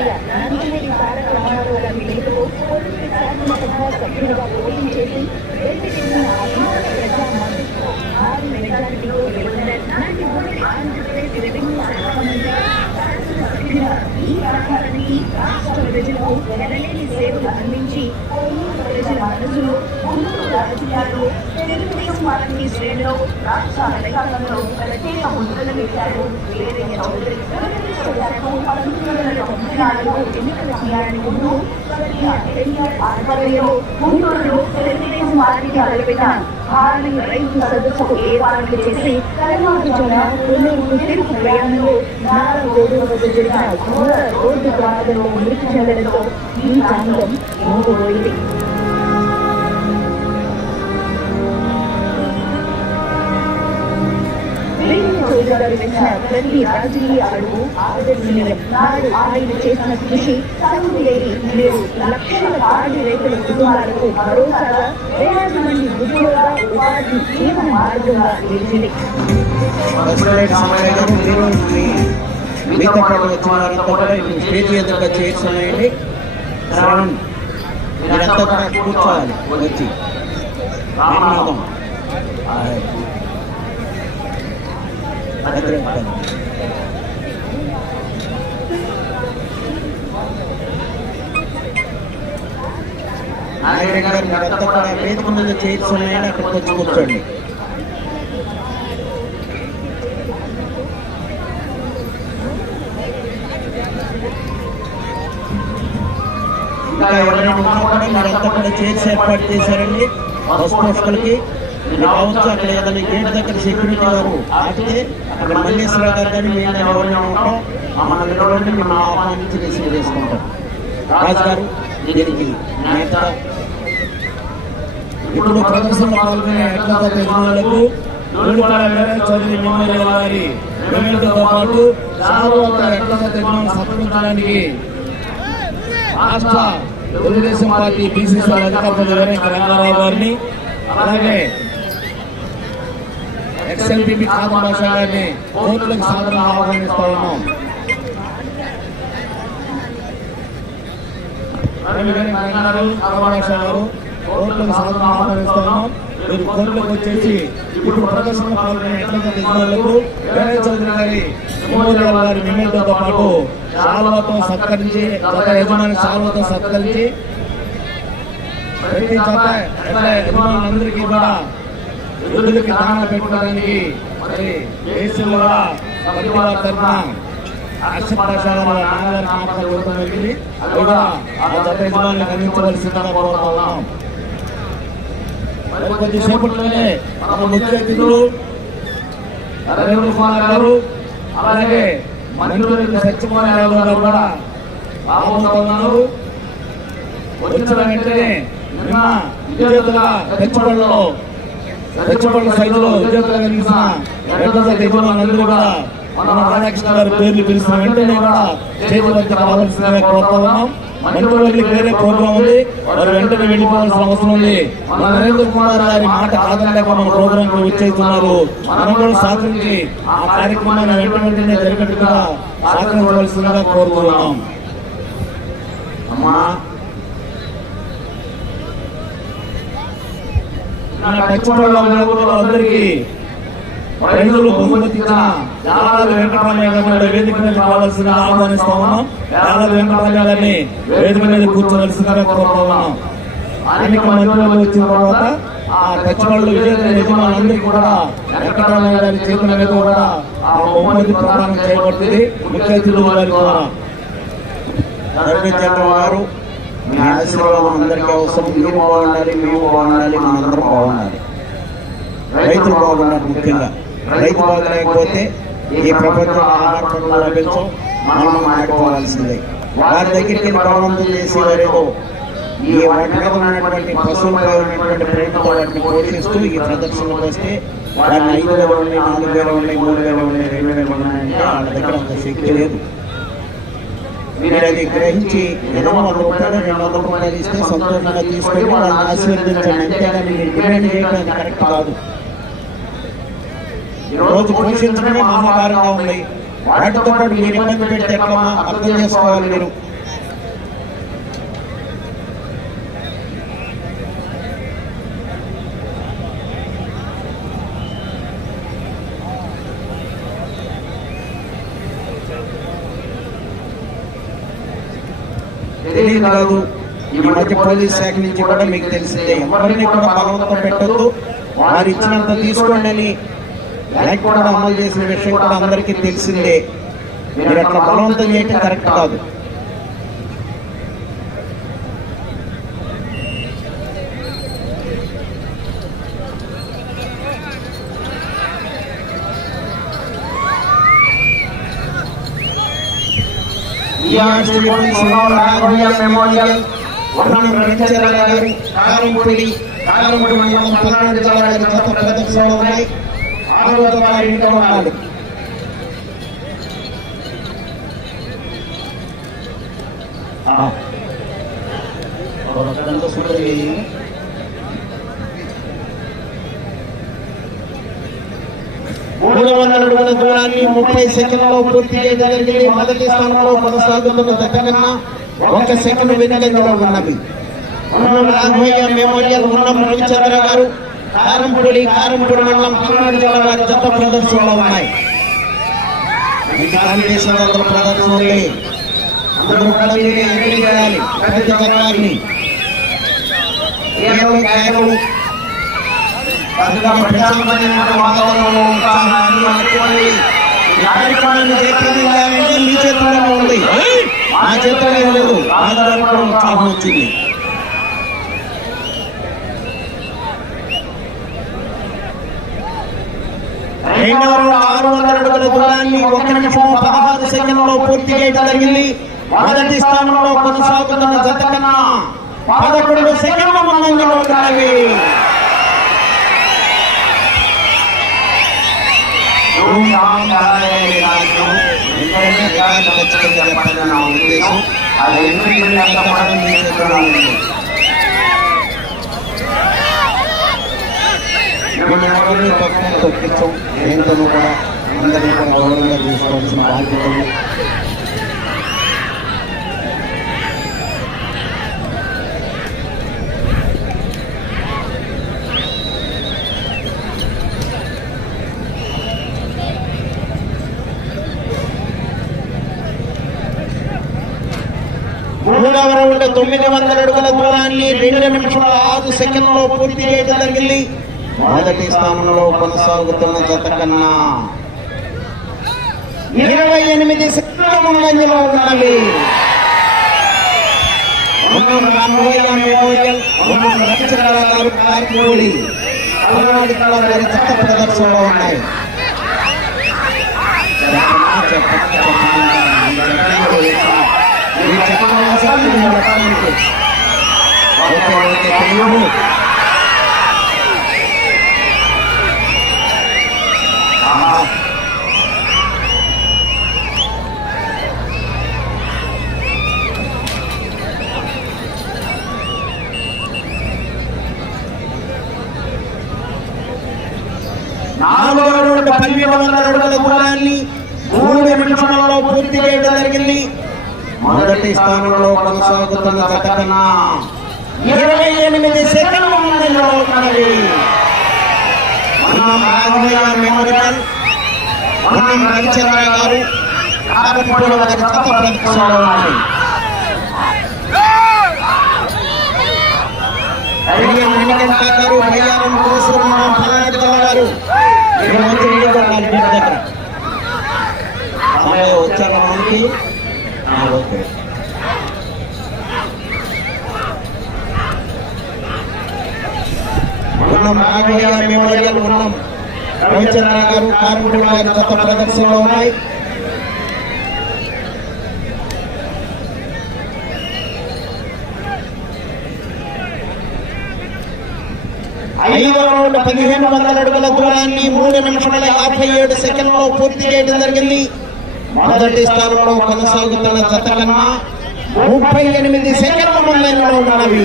స్వర్గీయ నందమూరి తారక పిలుపుతో శాసనసభ సభ్యుడిగా పోటీ చేసి అభిమాన ప్రజా భారీ మెజారిటీతో ఆంధ్రప్రదేశ్ రెవెన్యూ శాఖ మంత్రి శాసనసభ్యుడిగా ఈ ప్రాంతానికి రాష్ట్ర ప్రజలకు ఎనలేని సేవలు అందించి కొల్లూరు ప్రజల మనసులో రాజకీయాల్లో తెలుగుదేశం పార్టీ శ్రేణిలో రాష్ట్ర ప్రత్యేక ముద్రలు వేశారు వీరయ్య చౌదరి దురదృష్టవశాత్తు పంతొమ్మిది వందల తొంభై నాలుగులో ఎన్నికల చేయాలని ముందు స్వర్గీయ ఎన్టీఆర్ ఆధ్వర్యంలో గుంటూరులో తెలుగుదేశం పార్టీ తలపెట్టిన భారీ రైతు సదస్సుకు ఏర్పాట్లు చేసి తెల్లవారుజామున కొల్లూరు తిరుగు ప్రయాణంలో నాలుగోడు వద్ద జరిగిన ఘోర రోడ్డు ప్రమాదంలో మృతి చెందడంతో ఈ ప్రాంతం మూగుపోయింది ప్రతి రాజకీయ అడుగు నాడు ఆయన చేసిన కృషి నేడు లక్షల పాడి రైతుల కుటుంబాలకు భరోసాగా వేలాది మంది ఉద్యోగ ఉపాధి జీవన మార్గంగా నిలిచింది మీరు వచ్చిన వారంతా కూడా స్టేజ్ ఎదురుగా చేస్తున్నాయండి శ్రవణ్ మీరంతా కూడా కూర్చోవాలి. వచ్చి రామనాథం ఎదురు నారాయణ గారు మీరంతా కూడా వేదిక మీద చేస్తున్నాయని అక్కడికి వచ్చి కూర్చోండి ఇంకా ఎవరైనా ఉన్నా కూడా మీరంతా కూడా చేసి ఏర్పాటు చేశారండి? బస్ పోస్టులకి రావచ్చు అక్కడ ఏదైనా గేట్ దగ్గర సెక్యూరిటీ వారు? ఆపితే అక్కడ మల్లేశ్వరరావు గారు కానీ మేము ఎవరైనా ఉంటాం మన నిలబడి మేము ఆహ్వానించి రిసీవ్ చేసుకుంటాం రాజు గారు దీనికి నేత ఇప్పుడు ప్రదర్శన పాల్గొనే అట్లత యజమానులకు నూడిపాల వీరయ్య చౌదరి మెమోరియల్ వారి మెమోరియల్తో పాటు సార్వత్రిక అట్లత యజమానులు సత్కరించడానికి రాష్ట్ర తెలుగుదేశం పార్టీ బీసీసీ అధికారులు వీరేంద్ర గారిని. అలాగే ఎక్స్ఎల్పీపీ సాధన భాష గారిని కోర్టులకు సాధన ఆహ్వానిస్తా ఉన్నాం. కోర్టులకు సాధన మీరు కోర్టులకు వచ్చేసి ఇప్పుడు ప్రదర్శన పాల్గొనే చౌదరి గారి మెమోరియల్ గారి పాటు శాల్వతో సత్కరించి జత యజమాని శాల్వతో సత్కరించి ప్రతి జత ఎట్ల యజమానులందరికీ కూడా ఎద్దులకి దాన పెట్టుకోవడానికి మరి దేశంలో కూడా తరఫున అర్షద్ గారు నాన్నగారి ఇవ్వడం జరిగింది అది కూడా ఆ జత యజమానులకు అందించవలసిందిగా కోరుతా ఉన్నాం. మరి కొద్దిసేపట్లోనే మన ముఖ్య అతిథులు కుమార్ గారు అలాగే మంత్రులు సత్యకుమార్ యాదవ్ గారు కూడా రాబోతున్నారు. వచ్చిన వెంటనే నిన్న తెచ్చబడిన సైజులో విజేతగా కనిపిస్తున్న ఎడ్ల యజమానులందరూ కూడా మన రాధాకృష్ణ గారి పేర్లు పిలిచిన వెంటనే కూడా చేతి వద్ద కావాల్సిందిగా కోరుతా ఉన్నాం. మంత్రులకి వేరే ప్రోగ్రామ్ ఉంది. వారు వెంటనే వెళ్ళిపోవాల్సిన అవసరం ఉంది. మన నరేంద్ర కుమార్ గారి మాట కాదనలేక మన ప్రోగ్రామ్కి వచ్చేస్తున్నారు. మనం కూడా సహకరించి ఆ కార్యక్రమాన్ని వెంట వెంటనే జరిగినట్టుగా సహకరించవలసిందిగా కోరుతున్నాం. అమ్మా మన పచ్చిపల్ల అందరికీ రైతులు బహుమతి ఇచ్చిన యాలాది వేదిక మీద రావాల్సిందిగా ఆహ్వానిస్తా ఉన్నాం. యాలాది వెంకటరమయ్య గారిని వేదిక మీద కూర్చోవలసిందిగా కోరుతా ఉన్నాం. అనేక మంత్రులు వచ్చిన తర్వాత ఆ పచ్చిపళ్ళు విజేత యజమానులందరికీ కూడా వెంకటరమయ్య గారి చేతుల మీద కూడా ఆ బహుమతి ప్రదానం చేయబడుతుంది. ముఖ్య అతిథులు కూడా రవి చక్రం మీ ఆశీర్వాదం అందరికీ అవసరం. మీరు బాగుండాలి మేము బాగుండాలి మనందరం బాగుండాలి రైతులు బాగున్నారు ముఖ్యంగా. రైతు బాగలేకపోతే ఈ ప్రపంచంలో ఆహార పంటలు లభించవు. మనం మాడిపోవాల్సిందే వారి దగ్గరికి బలవంతం చేసేవారేదో ఈ వాటి ఉన్నటువంటి పశువులపై ఉన్నటువంటి వాటిని పోషిస్తూ ఈ ప్రదర్శనకు వస్తే వాటిని ఐదు వేల ఉన్నాయి నాలుగు వేల ఉన్నాయి మూడు వేల ఉన్నాయి రెండు వేల ఉన్నాయంటే వాళ్ళ దగ్గర అంత శక్తి లేదు. మీరు అది గ్రహించి ఏదో వంద రూపాయలు రెండు వందల రూపాయలు ఇస్తే సంతోషంగా తీసుకొని వాళ్ళని ఆశీర్వదించండి అంతేగాని మీరు డిమాండ్ చేయడం కరెక్ట్ కాదు. ఈరోజు పోషించడమే మహాభారంగా ఉంది. వాటితో పాటు మీరు ఇబ్బంది పెడితే ఎట్లా అర్థం చేసుకోవాలి మీరు. తెలియదు. కాదు ఈ మధ్య పోలీస్ శాఖ నుంచి కూడా మీకు తెలిసిందే. ఎవరిని కూడా బలవంతం పెట్టద్దు. వారు ఇచ్చినంత తీసుకోండి అని యాక్ట్ కూడా అమలు చేసిన విషయం కూడా అందరికీ తెలిసిందే. మీరు అట్లా బలవంతం చేయటం కరెక్ట్ కాదు. మెమోరియల్ వర్ణం రంగచంద్ర గారు కారంపూడి కారంపూడి మండలం పల్నాడు జిల్లా వారి జత ఉన్నాయి వారి ఇంట్లో మూడు వందల అడుగుల దూరాన్ని ముప్పై సెకండ్లలో పూర్తి చేయడం జరిగింది. మొదటి స్థానంలో కొనసాగుతున్న దగ్గరన్నా ఒక సెకండ్ వెనుకంజలో ఉన్నవి. రాఘవయ్య మెమోరియల్ ఉన్నం రవిచంద్ర గారు. కారంపూడి కారంపూడి మండలం పల్నాడు జిల్లా వారి జత ప్రదర్శనలో ఉన్నాయి. ఈ కాంపిటీషన్ అందరూ ప్రదర్శనలే. అందరూ కూడా మీరు చేయాలి. పెద్ద చక్రాన్ని కేవలం కేవలం వాతావరణంలో మీ చేతుల్లోనే ఉంది. మా చేతుల్లో లేదు. ఉత్సాహం వచ్చింది. రెండవ ఆరు వందల అడుగుల దూరాన్ని ఒక నిమిషం పదహారు సెకండ్లలో పూర్తి చేయడం జరిగింది. మొదటి స్థానంలో కొనసాగుతున్న జత కన్నా పదకొండు సెకండ్ల ముందంజలో చెప్పాలని నా ఉద్దేశం అది ఎంట్రీ అంతా కూడా తొక్కించాం కూడా అందరినీ కూడా గౌరవంగా తీసుకోవాల్సిన బాధ్యతలు ఉంది మూడవ రౌండ్ తొమ్మిది వందల అడుగుల దూరాన్ని రెండు నిమిషాల ఆరు సెకండ్లలో పూర్తి చేయడం జరిగింది. మొదటి స్థానంలో కొనసాగుతున్న జత కన్నా ఇరవై ఎనిమిది సెకండ్లో ముందంజలో ఉన్నవి ప్రదర్శనలో ఉన్నాయి చెప్పండి, చెప్పండి, ఈ చెప్పవలసింది నేను చెప్పాలంటే. Okay, okay, Telugu. ఆహా. నాలుగవ రౌండ్ వందల అడుగుల దూరాన్ని మూడు నిమిషాలలో పూర్తి చేయడం జరిగింది మొదటి స్థానంలో కొనసాగుతున్న జత కన్నా ఇరవై ఎనిమిది సెకండ్ల ముందంజలో ఉన్నది మనం రాఘవయ్య మెమోరియల్ మనం రవిచంద్ర గారు కారంపూడి వారి జత ప్రదర్శనలో ఉన్నాయి అడిగిన గారు బయ్యారం కోసుకున్నాం గారు. మంచి దగ్గర సమయం మనకి మెమోరియల్ ఉన్నాం. రవిచంద్ర గారు ప్రదర్శనలో ఉన్నాయి. పదిహేను వందల అడుగుల దూరాన్ని మూడు నిమిషాల యాభై ఏడు సెకండ్లో పూర్తి చేయడం జరిగింది. మొదటి స్థానంలో కొనసాగుతున్న జత కన్నా ముప్పై ఎనిమిది సెకండ్ల ముందంగా ఉన్నవి.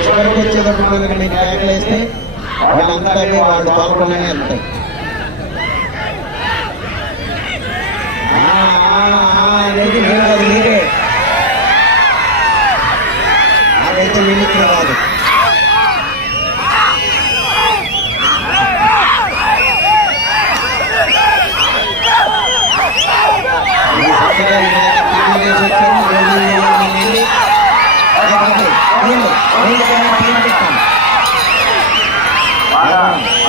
చివరికి వచ్చేటప్పుడు కనుక మీరు కేకలేస్తే వాళ్ళంతా అవి వాళ్ళు పాల్గొనే వెళ్తాయి ఆ, ఆ, ఆ అనేది మీరు కాదు మీరే అదైతే మిమిక్రీ రాదు ఈ సంతగా ఈ విధంగా టీవీ చేసి వచ్చారు, రోజు ఈ విధంగా వెళ్ళి, లేకపోతే వీళ్ళు, వీళ్ళు కన్నా టీవీ పెట్టాలి.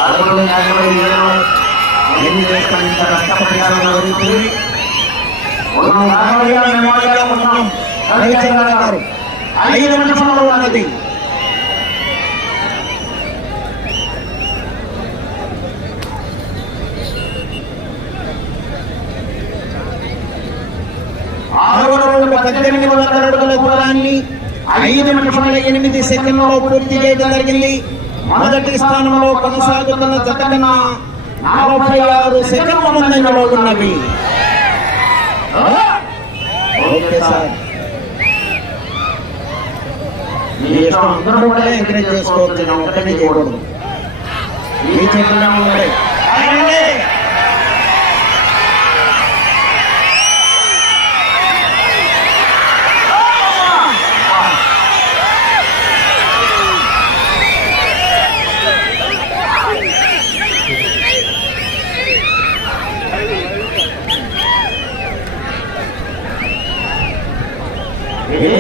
అరవై యాభై ఏడు ఎన్ని చేసుకొని ఇంత కష్టపడిన జరుగుతుంది ఉన్నాం నాగరిగా నెమ్మదిగా ఉన్నాం రవిచంద్ర గారు ఐదు నిమిషంలో ఉన్నది. ఆరు రౌండ్ పద్దెనిమిది వందల అడుగుల దూరాన్ని ఐదు నిమిషాల ఎనిమిది సెకండ్లలో పూర్తి చేయడం జరిగింది. మొదటి స్థానంలో కొనసాగుతున్న జత కన్నా నలభై ఆరు సెకండ్ల ముందంజలో ఉన్నవి. Okay sir. మీ ఇష్టం అందరూ కూడా ఎంకరేజ్ చేసుకోవచ్చు నేను ఒక్కనే చేయకూడదు. మీ చేతుల్లో ఉండే ఆగండి. ఏ?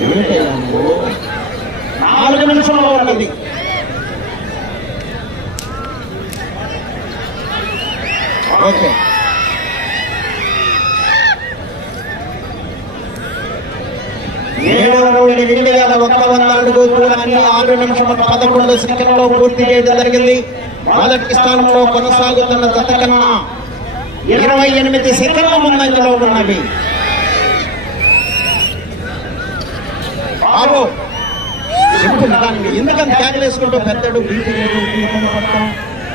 ఏమిటయ్యా నువ్వు? నాలుగు నిమిషంలో ఉన్నది ఓకే ఏడవ రౌండ్ రెండు వేల ఒక్క వంద అడుగు దూరాన్ని ఆరు నిమిషముల పదకొండు సెకండ్లో పూర్తి చేయడం జరిగింది. మొదటి స్థానంలో కొనసాగుతున్న జత కన్నా ఇరవై ఎనిమిది సెకండ్ల ముందంజలో ఉన్నవి. బాబు సింపుల్ దాన్ని ఎందుకంత పెద్దడు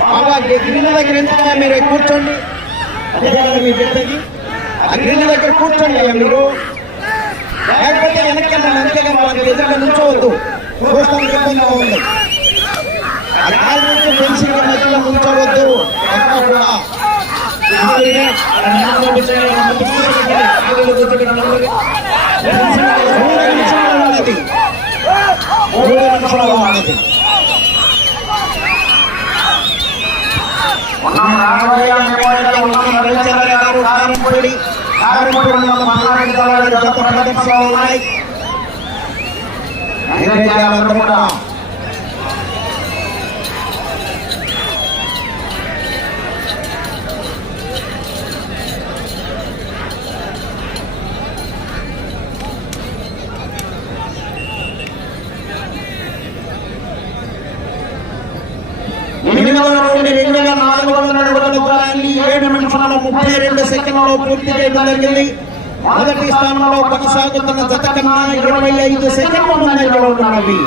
బాబా గ్రిల్ దగ్గర ఎందుకన్నా మీరు కూర్చోండి? అదే మీ బిడ్డకి ఆ గ్రిల్ దగ్గర కూర్చోండి మీరు. లేకపోతే వెనక్కి వెళ్ళాలి అంతేగా వాళ్ళకి ఎదురుగా నుంచోవద్దు. చూస్తానికి ఇబ్బందిగా ఉంది. ఆ కాలు నుంచి పెన్సిల్ మధ్యలో నుంచోవద్దు. ఎక్కడ కూడా. మూడు నిమిషాలు ఉన్నది. మూడు నిమిషాలు ఉన్నది. ఉన్నాం. రవిచంద్ర గారు కారంపూడి కారంపూడి మండలం మల్లారెడ్డి జిల్లా జత ఉన్నాయి కూడా ఎనిమిదవ రౌండ్ రెండు వేల నాలుగు వందల అడుగుల దూరాన్ని ఏడు నిమిషాల ముప్పై రెండు సెకండ్లలో పూర్తి చేయడం జరిగింది. మొదటి స్థానంలో కొనసాగుతున్న జత కన్నా ఇరవై ఐదు సెకండ్ల ముందంజలో ఉన్నవి.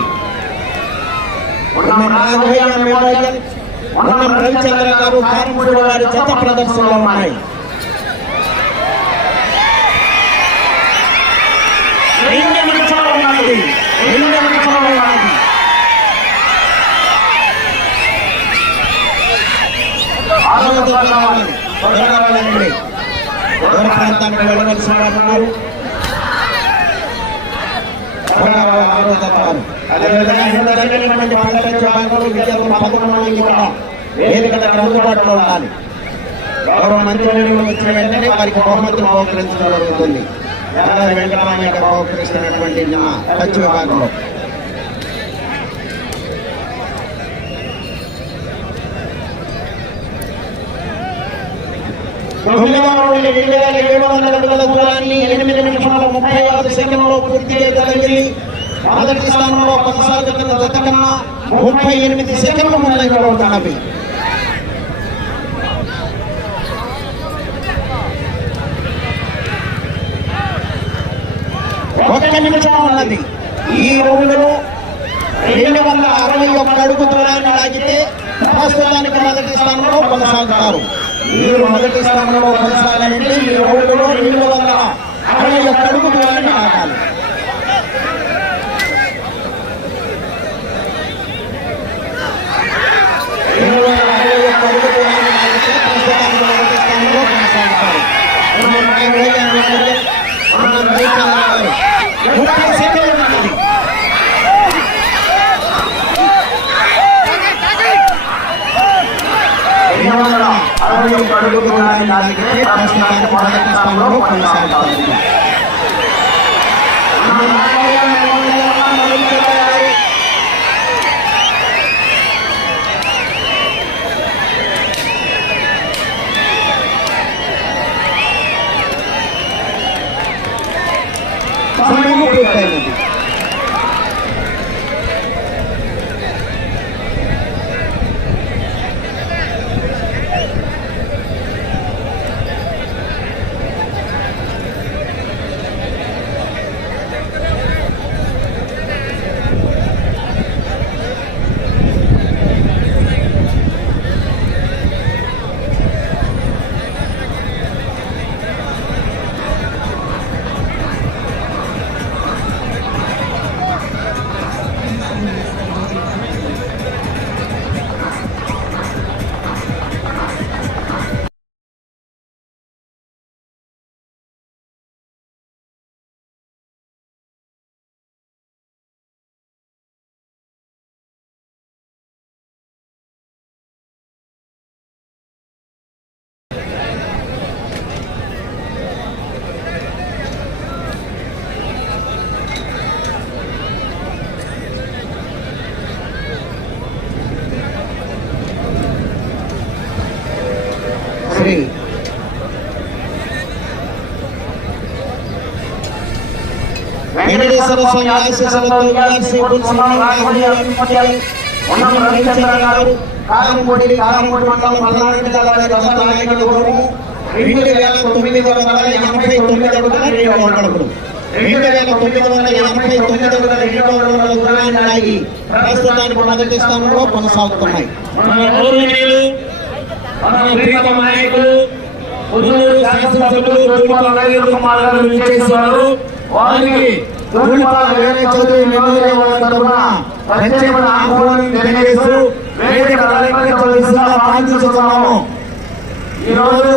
రవిచంద్ర గారు కారంపూడి వారి జత ప్రదర్శనలో ఉన్నాయి రెండు నిమిషాలు ఉన్నది రెండు నిమిషాలు ఉన్నది ఆరోగ్య కావాలి త్వరగా వెళ్ళండి దూర ప్రాంతానికి వెళ్ళవలసిన వారు ఉన్నారు. అందుబాటులో ఉండాలి. గౌరవ మంత్రులు వచ్చిన వెంటనే వారికి బహుమతులు బహుకరించడం జరుగుతుంది. వెంకటరామయ్య బహుకరిస్తున్నటువంటి ఖర్చు విభాగంలో రెండు వేల ఏడు వందల అడుగుల దూరాన్ని ఎనిమిది నిమిషాల ముప్పై ఆరు సెకండ్లో పూర్తి చేయడం మొదటి స్థానంలో కొనసాగుతున్న జత కన్నా ముప్పై ఎనిమిది సెకండ్ల ముందంజలో ఉన్నవి ఒక్క నిమిషం ఉన్నది. ఈ రోజులో రెండు వందల అరవై ఒక్క అడుగు దూరాన్ని లాగితే ప్రస్తుతానికి మొదటి స్థానంలో కొనసాగుతారు. మీరు మొదటి స్థానంలో కొనసాగాలంటే ఈ రోడ్డులో రెండు వందల అరవై ఒక్క అడుగు ఆగాలి లాగాలి రెండు వందల అరవై ఒక్క అడుగు దూరాన్ని లాగితే ప్రస్తుతానికి మొదటి స్థానంలో కొనసాగుతారు మనం ఇరవై ఎనిమిది మంది, మనం రైతులు ముప్పై సెకండ్లు ఉన్నది రెండు వందల అరవై ఒక్క అడుగు దూరాన్ని లాగితే ప్రస్తుతానికి మొదటి స్థానంలో కొనసాగుతారు సమయము పూర్తయినది గారు కారంపొడి కారంపొడి మండలం పల్నాడు జిల్లా నాయకుడు రెండు వేల తొమ్మిది వందల ఎనభై తొమ్మిది అడుగుల రెండు వందలు రెండు వేల తొమ్మిది వందల ఎనభై తొమ్మిది అడుగుల రెండు వందల దూరాన్ని లాగి ప్రస్తుతానికి మొదటి స్థానంలో కొనసాగుతున్నాయి. నాయకులు శాసనసభ్యులు కుమార్ గారు వారికి తూర్పాల వేరే చౌదరి తరఫున ప్రత్యేకమైన ఆహ్వానం తెలియజేస్తూ వేదిక అలంకరించవలసిందిగా ప్రార్థిస్తున్నాము ఈరోజు